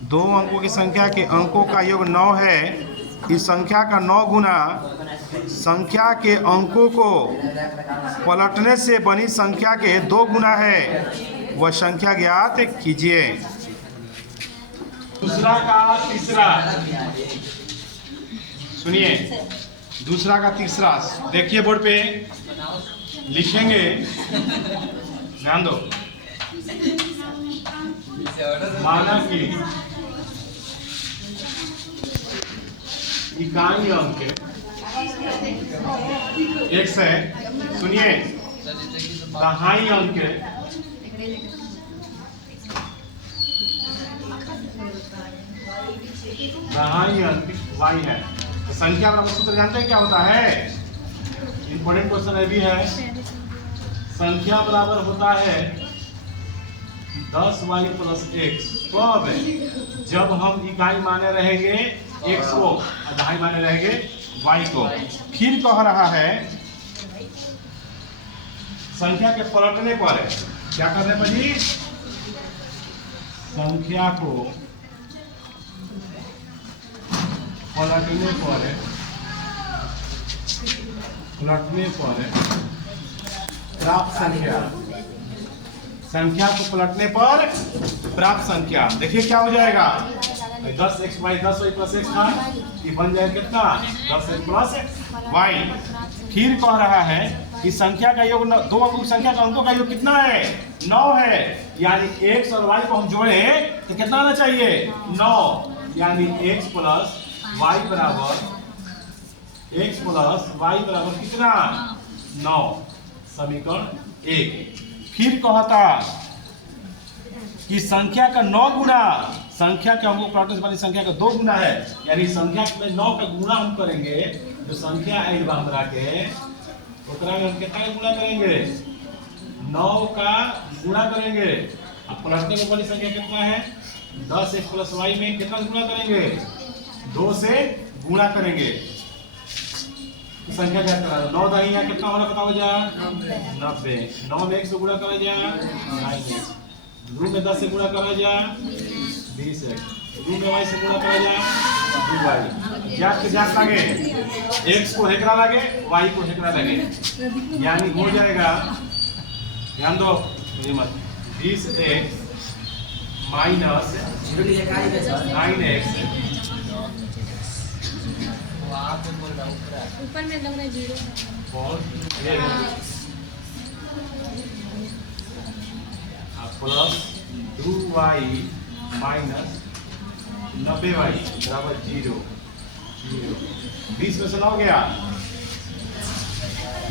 दो अंकों की संख्या के अंकों का योग 9 है। इस संख्या का 9 गुना संख्या के अंकों को पलटने से बनी संख्या के 2 गुना है, वह संख्या ज्ञात कीजिए। दूसरा का तीसरा, सुनिए, दूसरा का तीसरा देखिए, बोर्ड पे लिखेंगे, ध्यान दो। माना कि इकाई अंक x है, सुनिए, दहाई अंक y है। तो संख्या का सूत्र जानते हैं क्या होता है? इंपॉर्टेंट क्वेश्चन है भी है। संख्या बराबर होता है 10y प्लस x। कब? जब हम इकाई माने रहेंगे x को और दहाई माने रहेंगे y को। फिर कह रहा है संख्या के पलटने पर क्या करने पर जी? संख्या को पलटने पर प्राप्त संख्या को पलटने पर प्राप्त संख्या, देखिए क्या हो जाएगा? 10xy 10y प्लस x था, ये बन जाएगा कितना? 10x plus y। फिर कह रहा है कि संख्या का योग दो अंकों की संख्या का अंकों का योग कितना है? 9 है। यानी x और y को हम जोड़े तो कितना आना चाहिए? 9। यानी x प्लस y बराबर कितना? 9। समीकरण 1। फिर कहता कि संख्या का 9 गुना संख्या के अंकों पलटने वाली संख्या का 2 गुना है। यानी संख्या में 9 का गुना हम करेंगे, जो संख्या है हमरा के ओकरा में हम कितना गुना करेंगे? 9 का गुणा करेंगे। अब पलटने वाली संख्या कितना है? 10x प्लस y में कितना गुणा करेंगे? 2 से गुणा करेंगे। संख्या क्या करा? 9 दही यहाँ कितना होना बताओ जा? 90। 9 में 1 से गुणा करा जा 9x। 2 में 10 से गुणा करा जा 20x। 2 में y से गुणा करा जा 2y। ज्ञात के ज्ञात लागे, x को हेकड़ा लागे, y को हेकड़ा लगे। यानी हो जाएगा, ध्यान दो मत, 20x माइनस 9x ऊपर में लग रहा है 0 और प्लस 2y माइनस 90y बराबर 0। 20 में से 9 गया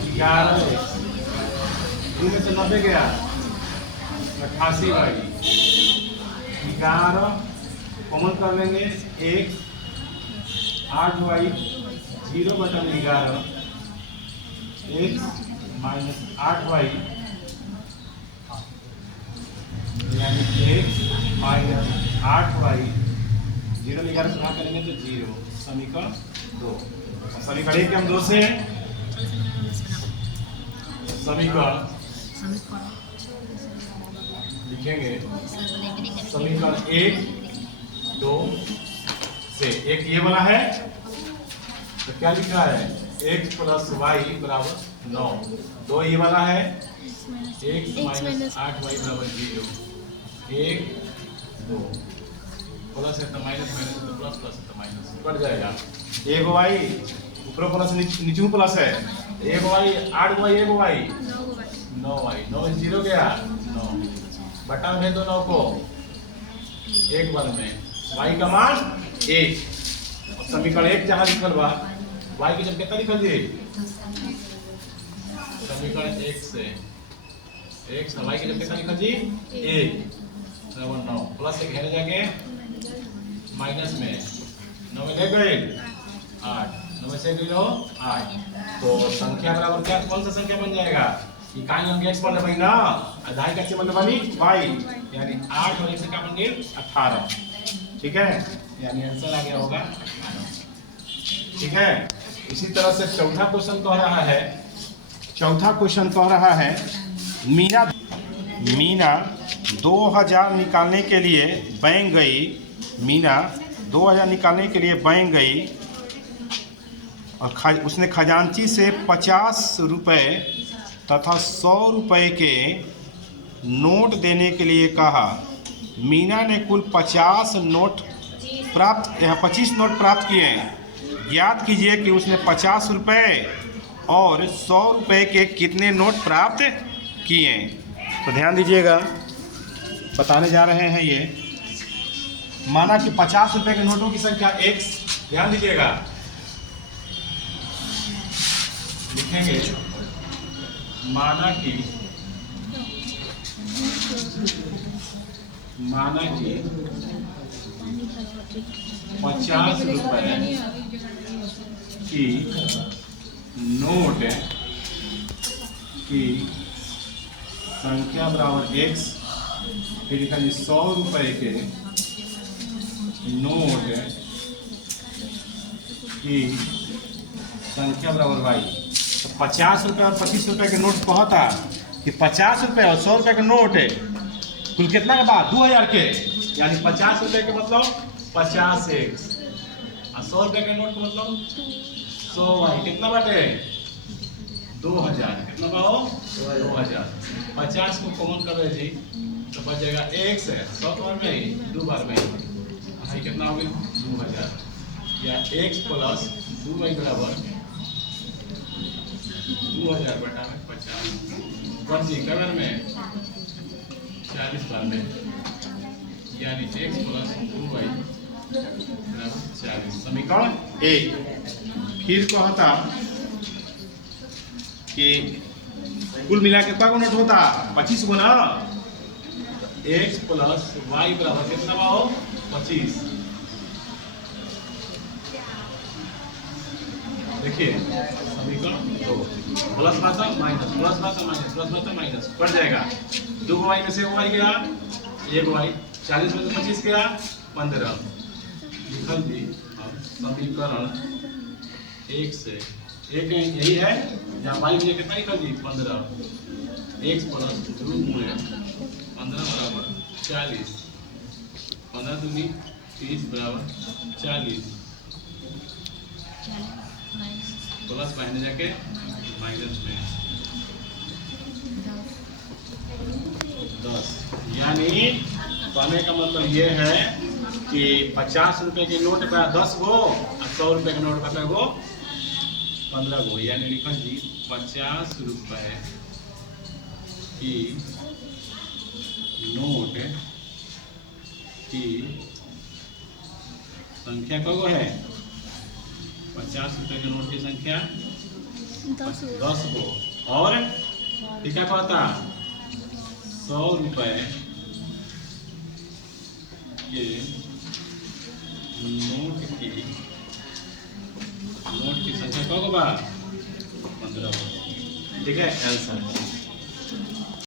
11x। 2 में से 90 गया 88y। 11 कॉमन कर लेंगे, 1 8y 0/11 x माइनस 8y यानी x माइनस 8y 0 में 11 से भाग करेंगे तो 0। समीकरण 2। समीकरण 1 के हम 2 से समीकरण लिखेंगे। समीकरण 1 2 से एक ये वाला है तो क्या लिखा है? x प्लस y बराबर 9। 2 ये वाला है x माइनस 8y बराबर 0। 1 2 प्लस है तो माइनस, माइनस है तो प्लस, प्लस है तो माइनस, कट जाएगा। 1y ऊपर प्लस नीचे प्लस है, 1y 8y 1y 9y। 9 0 गया 9 बटा में दो 9 को 1 बन में y का मान 1। समीकरण 1 जहां लिखल बा y की जब कितना लिखल जी? समीकरण 1 से y की जब कितना लिखल जी? 1 बराबर 9 प्लस 1 घेरे जाके माइनस में 9 में ले गए 8, 9 में से गए 8। तो संख्या बराबर क्या, कौन सा संख्या बन जाएगा? इकाई अंक x बन ना, आधाई कैसे बन बनी y। यानी 8 और 1 से क्या बन गए? 18। ठीक है, यानी आंसर आ गया होगा 18। ठीक है। इसी तरह से चौथा क्वेश्चन कह रहा है मीना 2000 निकालने के लिए बैंक गई मीना 2000 निकालने के लिए बैंक गई और उसने खजांची से 50 रुपये तथा 100 रुपये के नोट देने के लिए कहा। मीना ने कुल 25 नोट प्राप्त किए हैं। ज्ञात कीजिए कि उसने 50 रुपये और 100 रुपये के कितने नोट प्राप्त किए। तो ध्यान दीजिएगा, बताने जा रहे हैं ये। माना कि 50 रुपये के नोटों की संख्या x, ध्यान दीजिएगा, लिखेंगे माना कि 50 रुपये की नोट की संख्या बराबर x, फिर लिखा जी 100 रुपये के नोट की संख्या बराबर y। तो 50 रुपये और 25 रुपये के नोट कहता कि 50 रुपये और 100 रुपये के नोट है कुल कितना के बाद 2000 के, यानी 50 रुपये के मतलब 50x और 100 रुपये के नोट का मतलब 100y। कितना बाटे 2000, कितना बाहो 2000। 50 को कॉमन कर रहे जी तो बच जाएगा x है 100 बार में ही 2 बार में ही, कितना हो गया 2000, या x प्लस 2y बराबर 2000 बटा में 50 बच जी कवर में 40 बार में, यानी x प्लस 2y बराबर 40। समीकरण 1। फिर कहता कि कुल मिला के क्या नोट होता 25 गो ना, x प्लस y बराबर कितना हो 25। देखिए समीकरण 2, प्लस भाता माइनस, प्लस भाता माइनस, प्लस भाता माइनस, बढ़ जाएगा। 2 y में से 1 y गया, 1 y, 40 में से 25 गया 15। लिखल जी अब समीकरण 1 से 1 यही है, जहाँ y में कितना लिखल जी 15, x प्लस 2 गुणे 15 बराबर 40, 15 दूनी 30 बराबर 40, प्लस माइनस जाके माइनस में 10। यानी कहने का मतलब ये है कि 50 रुपए के नोट पे 10 गो और 100 रुपए के नोट पे गो 15 गो, यानी लिखा जी 50 रुपए की नोट की संख्या क्या गो है 50 रुपए के नोट की संख्या 10 गो, और क्या कहता 100 रुपए के नोट की संख्या क्या होगा 15 गो। ठीक है आंसर।